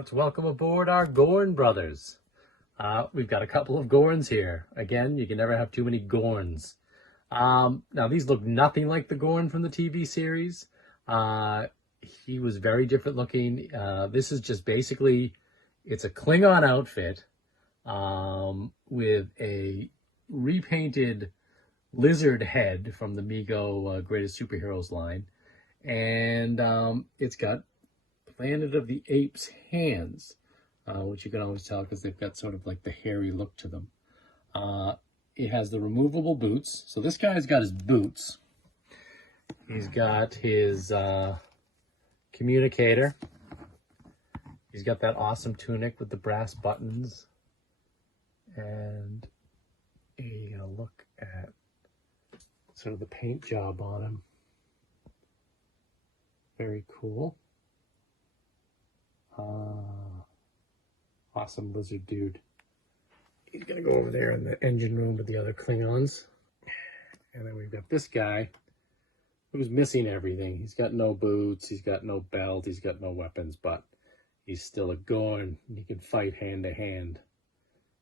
Let's welcome aboard our Gorn brothers. We've got a couple of Gorns here. Again, you can never have too many Gorns. Now, these look nothing like the Gorn from the TV series. He was very different looking. This is just basically, it's a Klingon outfit with a repainted lizard head from the Mego Greatest Superheroes line. And it's got Planet of the Apes hands, which you can always tell because they've got sort of like the hairy look to them. It has the removable boots. So this guy's got his boots. He's got his communicator. He's got that awesome tunic with the brass buttons. And you gotta look at sort of the paint job on him. Very cool. Awesome lizard dude. He's gonna go over there in the engine room with the other Klingons. And then we've got this guy who's missing everything. He's got no boots, he's got no belt, he's got no weapons, but he's still a Gorn. He can fight hand to hand.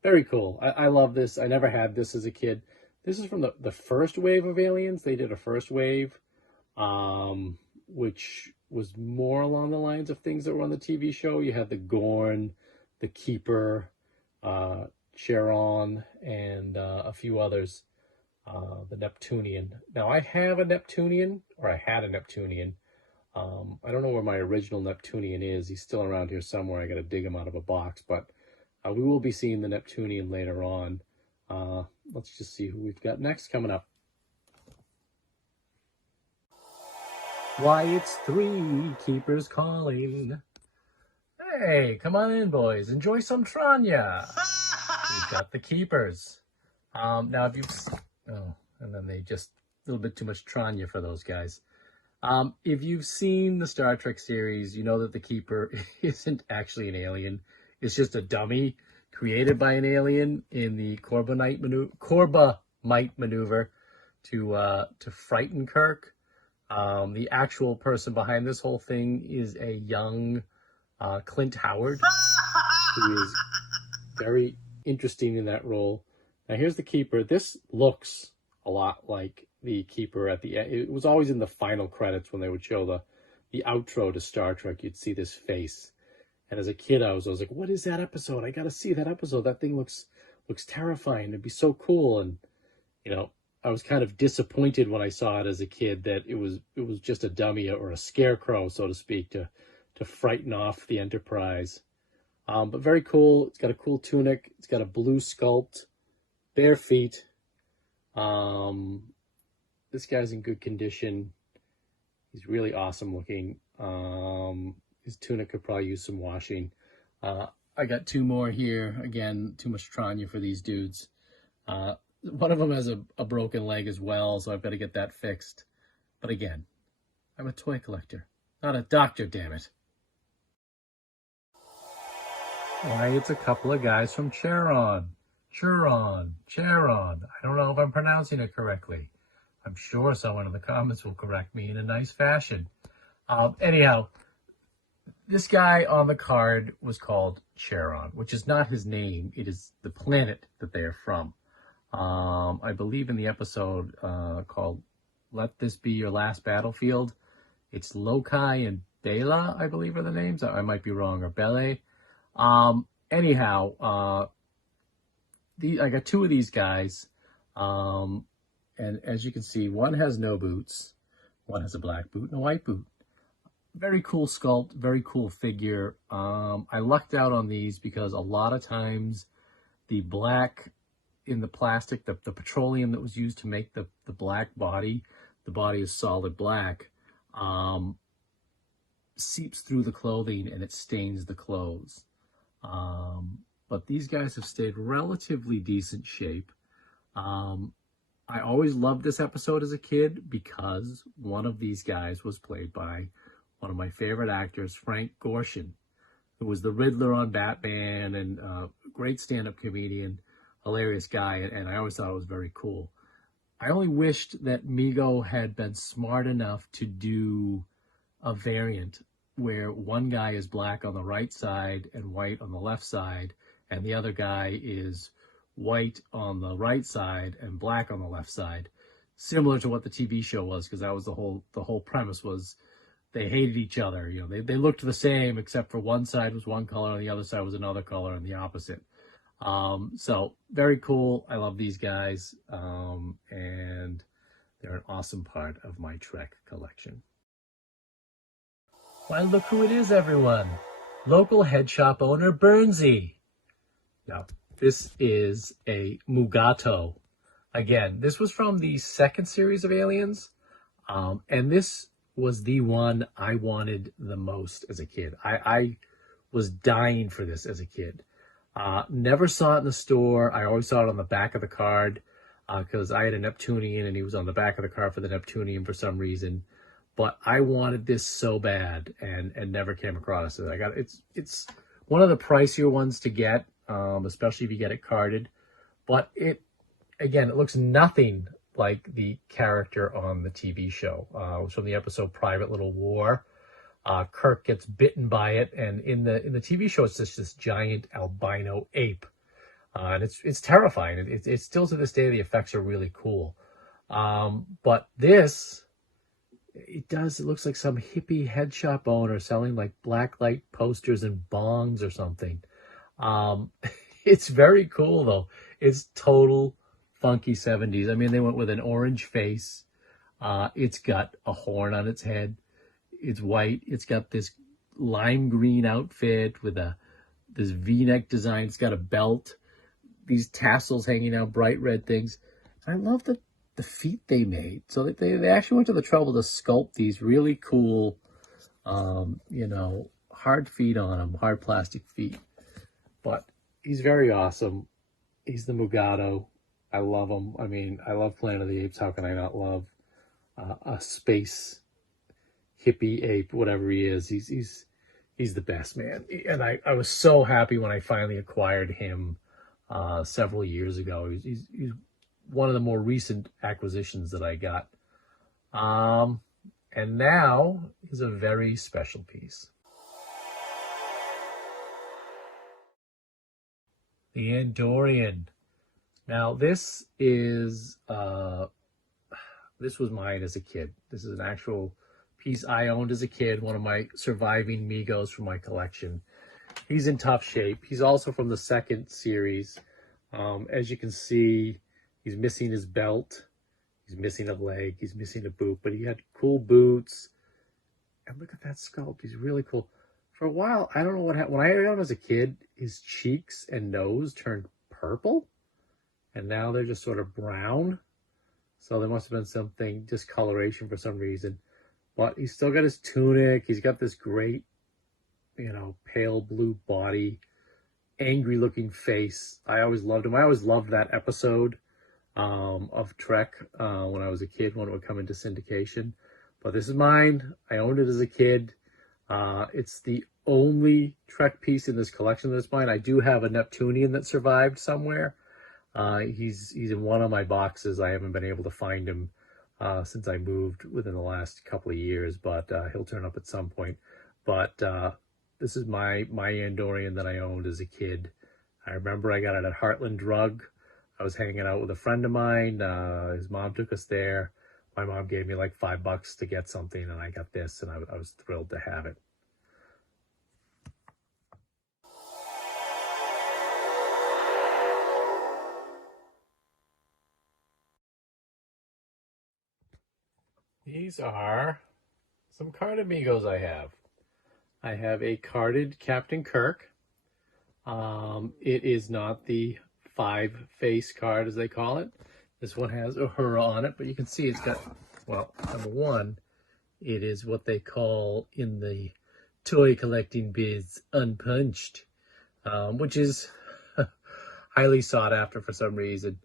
Very cool. I love this. I never had this as a kid. This is from the first wave of Aliens. They did a first wave, which was more along the lines of things that were on the TV show. You had the Gorn, the Keeper, Cheron, and a few others. The Neptunian. Now, I have a Neptunian, or I had a Neptunian. I don't know where my original Neptunian is. He's still around here somewhere. I got to dig him out of a box, but we will be seeing the Neptunian later on. Let's just see who we've got next coming up. Why, it's 3 keepers calling. Hey, come on in, boys. Enjoy some Tranya. We've got the keepers. Now, if you've... Oh, and then they just... A little bit too much Tranya for those guys. If you've seen the Star Trek series, you know that the keeper isn't actually an alien. It's just a dummy created by an alien in the Corbomite maneuver to frighten Kirk. The actual person behind this whole thing is a young Clint Howard, who is very interesting in that role. Now here's the keeper. This looks a lot like the keeper at the end. It was always in the final credits when they would show the outro to Star Trek. You'd see this face. And as a kid, I was like, what is that episode? I got to see that episode. That thing looks terrifying. It'd be so cool. And, you know, I was kind of disappointed when I saw it as a kid that it was just a dummy or a scarecrow, so to speak, to frighten off the Enterprise. But very cool. It's got a cool tunic. It's got a blue sculpt, bare feet. This guy's in good condition. He's really awesome looking. His tunic could probably use some washing. I got 2 more here. Again, too much Tranya for these dudes. One of them has a broken leg as well, so I've got to get that fixed. But again, I'm a toy collector, not a doctor, damn it. Why, it's a couple of guys from Cheron. Cheron. I don't know if I'm pronouncing it correctly. I'm sure someone in the comments will correct me in a nice fashion. Anyhow, this guy on the card was called Cheron, which is not his name. It is the planet that they are from. I believe in the episode called Let This Be Your Last Battlefield, it's Lokai and Bela, I believe are the names. I might be wrong, or Bele. Anyhow, I got 2 of these guys. And as you can see, one has no boots, one has a black boot and a white boot. Very cool sculpt, very cool figure. I lucked out on these because a lot of times the black in the plastic, the petroleum that was used to make the black body, the body is solid black, seeps through the clothing and it stains the clothes. But these guys have stayed relatively decent shape. I always loved this episode as a kid because one of these guys was played by one of my favorite actors, Frank Gorshin, who was the Riddler on Batman and a great stand-up comedian, hilarious guy, and I always thought it was very cool. I only wished that Mego had been smart enough to do a variant where one guy is black on the right side and white on the left side, and the other guy is white on the right side and black on the left side, similar to what the TV show was, because that was the whole premise was they hated each other. You know, they looked the same except for one side was one color and the other side was another color and the opposite. So very cool. I love these guys, and they're an awesome part of my Trek collection. Why, look who it is, everyone. Local head shop owner Burnsy. Now, this is a Mugato. Again, this was from the second series of Aliens, and this was the one I wanted the most as a kid. I was dying for this as a kid. Never saw it in the store. I always saw it on the back of the card because I had a Neptunian and he was on the back of the card for the Neptunian for some reason. But I wanted this so bad and never came across it. It's one of the pricier ones to get, especially if you get it carded. But it looks nothing like the character on the TV show. It was from the episode Private Little War. Kirk gets bitten by it, and in the TV show, it's just this giant albino ape, and it's terrifying. It's still to this day the effects are really cool, but this it looks like some hippie head shop owner selling like blacklight posters and bongs or something. It's very cool though. It's total funky 70s. I mean, they went with an orange face. It's got a horn on its head. It's white. It's got this lime green outfit with this V-neck design. It's got a belt, these tassels hanging out, bright red things. I love the feet they made. So they actually went to the trouble to sculpt these really cool, hard feet on them, hard plastic feet. But he's very awesome. He's the Mugato. I love him. I mean, I love Planet of the Apes. How can I not love a space hippie ape, whatever he is? He's the best, man. And I was so happy when I finally acquired him several years ago. He's one of the more recent acquisitions that I got. And now is a very special piece. The Andorian. Now this was mine as a kid. This is an actual piece I owned as a kid, one of my surviving Megos from my collection. He's in tough shape. He's also from the second series. As you can see, he's missing his belt. He's missing a leg. He's missing a boot, but he had cool boots. And look at that sculpt. He's really cool. For a while, I don't know what happened. When I got him as a kid, his cheeks and nose turned purple. And now they're just sort of brown. So there must have been something, discoloration for some reason. But he's still got his tunic. He's got this great, pale blue body, angry looking face. I always loved him. I always loved that episode of Trek when I was a kid, when it would come into syndication. But this is mine. I owned it as a kid. It's the only Trek piece in this collection that's mine. I do have a Neptunian that survived somewhere. He's in one of my boxes. I haven't been able to find him since I moved within the last couple of years, but he'll turn up at some point. But this is my Andorian that I owned as a kid. I remember I got it at Heartland Drug. I was hanging out with a friend of mine. His mom took us there. My mom gave me like $5 to get something, and I got this, and I was thrilled to have it. These are some card amigos I have. I have a carded Captain Kirk. It is not the 5-face card, as they call it. This one has Uhura on it, but you can see it's got, well, number one, it is what they call in the toy collecting biz unpunched, which is highly sought after for some reason.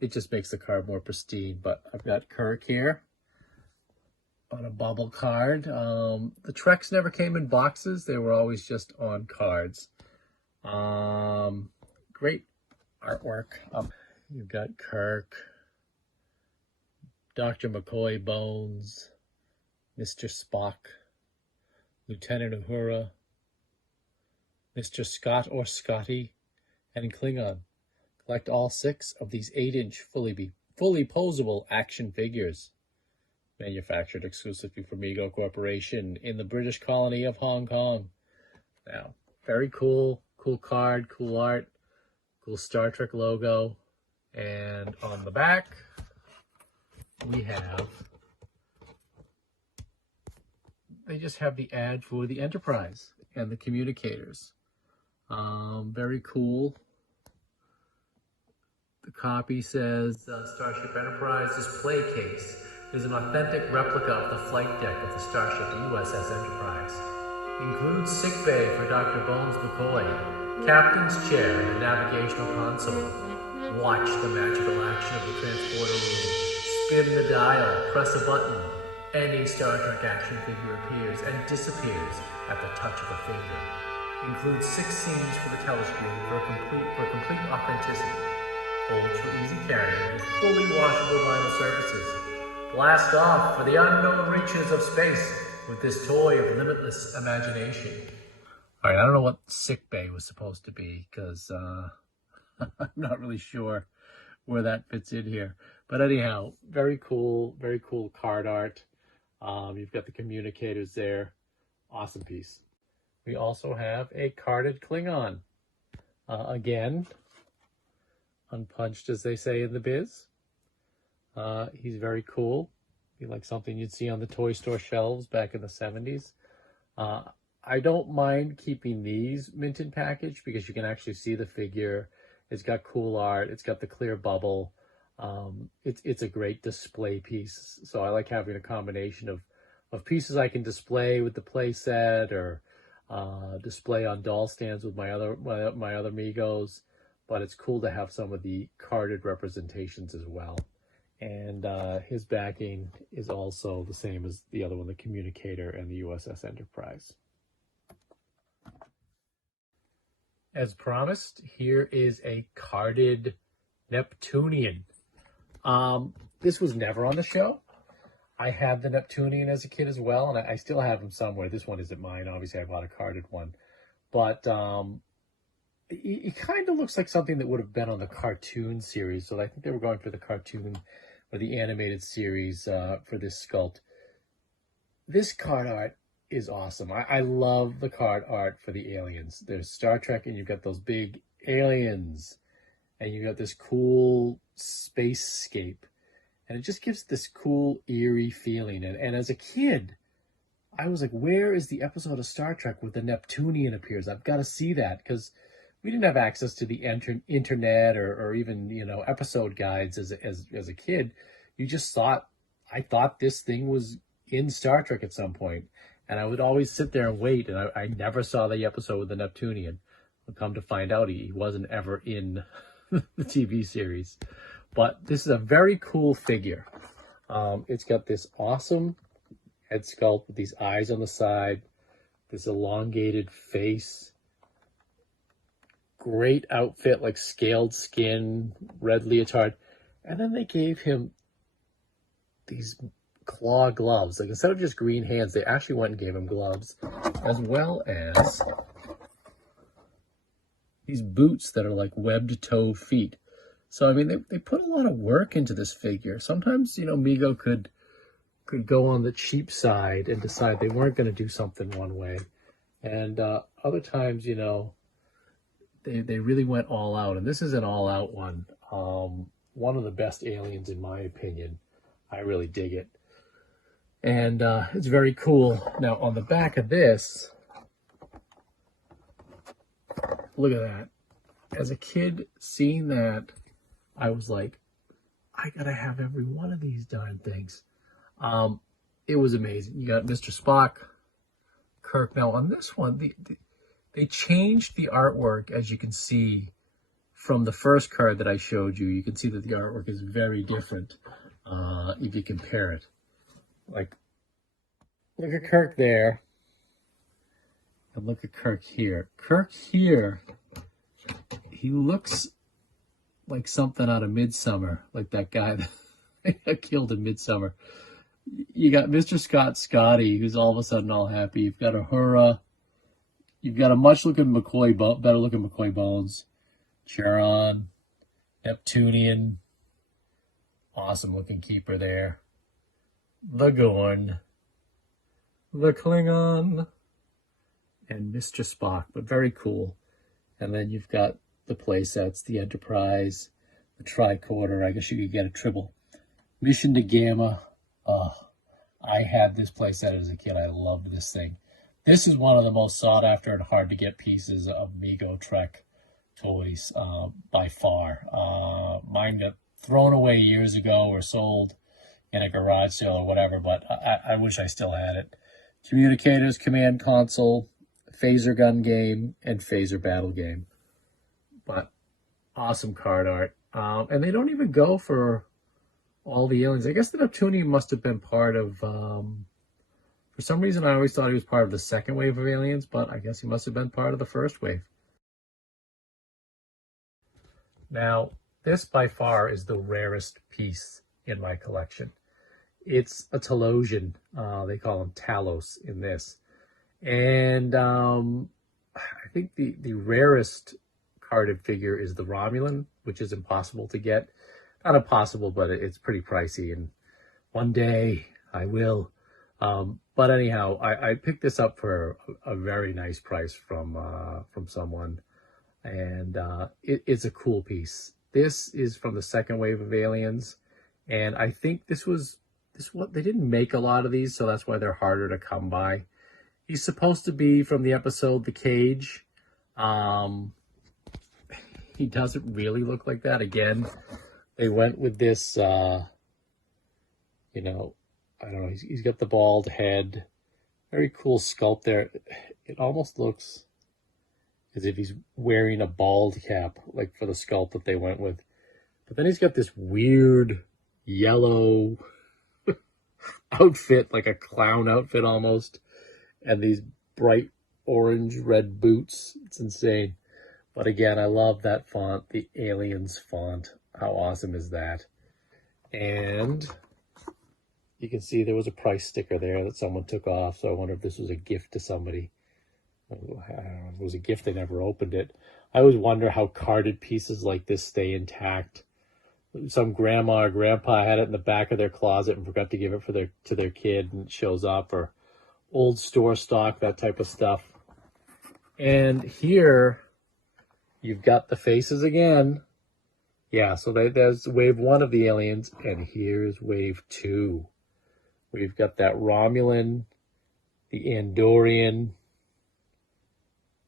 It just makes the card more pristine. But I've got Kirk here on a bubble card. The Treks never came in boxes. They were always just on cards. Great artwork. You've got Kirk, Dr. McCoy Bones, Mr. Spock, Lieutenant Uhura, Mr. Scott or Scotty, and Klingon. Collect all 6 of these 8-inch fully posable action figures. Manufactured exclusively for Mego Corporation in the British colony of Hong Kong. Now, very cool card, cool art, cool Star Trek logo. And on the back, we have, they just have the ad for the Enterprise and the communicators. Very cool. The copy says, Starship Enterprise display case is an authentic replica of the flight deck of the Starship USS Enterprise. Includes sickbay for Dr. Bones McCoy, captain's chair, and a navigational console. Watch the magical action of the transporter room. Spin the dial, press a button. Any Star Trek action figure appears and disappears at the touch of a finger. Includes 6 scenes for the telescreen for complete authenticity. Folds for easy carrying with fully washable vinyl surfaces. Blast off for the unknown reaches of space with this toy of limitless imagination. All right, I don't know what sick bay was supposed to be because I'm not really sure where that fits in here. But anyhow, very cool card art. You've got the communicators there. Awesome piece. We also have a carded Klingon. Again, unpunched, as they say in the biz. He's very cool. Be like something you'd see on the toy store shelves back in the 70s. I don't mind keeping these mint in package because you can actually see the figure. It's got cool art. It's got the clear bubble. It's a great display piece. So I like having a combination of pieces I can display with the play set or display on doll stands with my other Megos. But it's cool to have some of the carded representations as well. And his backing is also the same as the other one, the communicator and the USS Enterprise. As promised, here is a carded Neptunian. This was never on the show. I had the Neptunian as a kid as well, and I still have him somewhere. This one isn't mine. Obviously, I bought a carded one. But he kind of looks like something that would have been on the cartoon series. So I think they were going for the cartoon or the animated series for this sculpt. This card art is awesome. I love the card art for the aliens. There's Star Trek, and you've got those big aliens, and you've got this cool spacescape, and it just gives this cool, eerie feeling. And as a kid, I was like, where is the episode of Star Trek where the Neptunian appears? I've got to see that, because we didn't have access to the internet or even, episode guides as a kid. You just thought, I thought this thing was in Star Trek at some point. And I would always sit there and wait, and I never saw the episode with the Neptunian. I'll come to find out he wasn't ever in the TV series. But this is a very cool figure. It's got this awesome head sculpt with these eyes on the side, this elongated face, great outfit, like scaled skin, red leotard. And then they gave him these claw gloves. Like, instead of just green hands, they actually went and gave him gloves, as well as these boots that are like webbed toe feet. So, I mean, they put a lot of work into this figure. Sometimes, Mego could go on the cheap side and decide they weren't going to do something one way. And other times, they really went all out. And this is an all-out one. One of the best aliens, in my opinion. I really dig it. And it's very cool. Now, on the back of this, look at that. As a kid, seeing that, I was like, I gotta have every one of these darn things. It was amazing. You got Mr. Spock, Kirk. Now, on this one, they changed the artwork, as you can see from the first card that I showed you. You can see that the artwork is very different if you compare it. Like, look at Kirk there, and look at Kirk here. Kirk here, he looks like something out of Midsummer, like that guy that got killed in Midsummer. You got Mr. Scotty, who's all of a sudden all happy. You've got Uhura. You've got a much-looking better-looking McCoy Bones. Cheron. Neptunian. Awesome-looking keeper there. The Gorn. The Klingon. And Mr. Spock, but very cool. And then you've got the playsets, the Enterprise, the Tricorder. I guess you could get a triple. Mission to Gamma. I had this playset as a kid. I loved this thing. This is one of the most sought after and hard to get pieces of Mego Trek toys by far. Mine got thrown away years ago or sold in a garage sale or whatever, but I wish I still had it. Communicators, command console, phaser gun game, and phaser battle game. But awesome card art. And they don't even go for all the aliens. I guess the Neptunian must have been part of, for some reason I always thought he was part of the second wave of aliens, but I guess he must have been part of the first wave. Now, this by far is the rarest piece in my collection. It's a Telosian. They call him Talos in this. And I think the rarest carded figure is the Romulan, which is impossible to get. Not impossible, but it's pretty pricey, and one day I will. But anyhow, I picked this up for a very nice price from someone, and it's a cool piece. This is from the second wave of aliens, and I think they didn't make a lot of these, so that's why they're harder to come by. He's supposed to be from the episode The Cage. He doesn't really look like that. Again, they went with this, I don't know, he's got the bald head. Very cool sculpt there. It almost looks as if he's wearing a bald cap, like for the sculpt that they went with. But then he's got this weird yellow outfit, like a clown outfit almost, and these bright orange red boots. It's insane. But again, I love that font, the Aliens font. How awesome is that? And you can see there was a price sticker there that someone took off, so I wonder if this was a gift to somebody. I don't know, if it was a gift, they never opened it. I always wonder how carded pieces like this stay intact. Some grandma or grandpa had it in the back of their closet and forgot to give it to their kid, and it shows up, or old store stock, that type of stuff. And here you've got the faces again. Yeah, so there's wave 1 of the aliens, and here's wave 2. We've got that Romulan, the Andorian,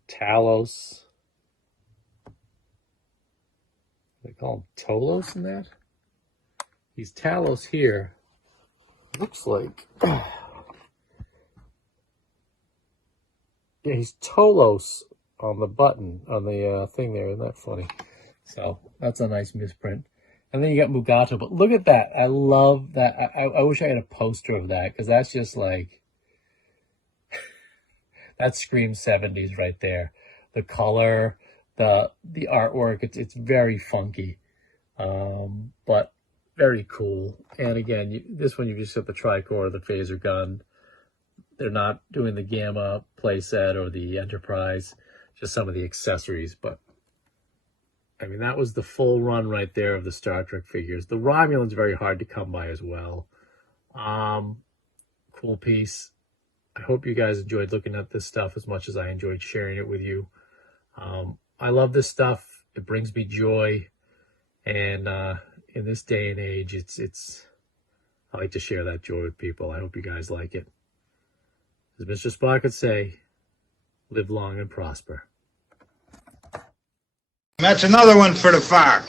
Talos. They call him Tolos in that? He's Talos here. Looks like. Yeah, he's Tolos on the button, on the thing there. Isn't that funny? So that's a nice misprint. And then you got Mugato. But look at that. I love that. I wish I had a poster of that, because that's just like, that screams 70s right there. The color, the artwork, it's very funky, but very cool. And again, this one you just got the Tricorder, the phaser gun. They're not doing the Gamma playset or the Enterprise, just some of the accessories. But I mean, that was the full run right there of the Star Trek figures. The Romulan's very hard to come by as well. Cool piece. I hope you guys enjoyed looking at this stuff as much as I enjoyed sharing it with you. I love this stuff. It brings me joy. And in this day and age, I like to share that joy with people. I hope you guys like it. As Mr. Spock would say, live long and prosper. That's another one for the fire.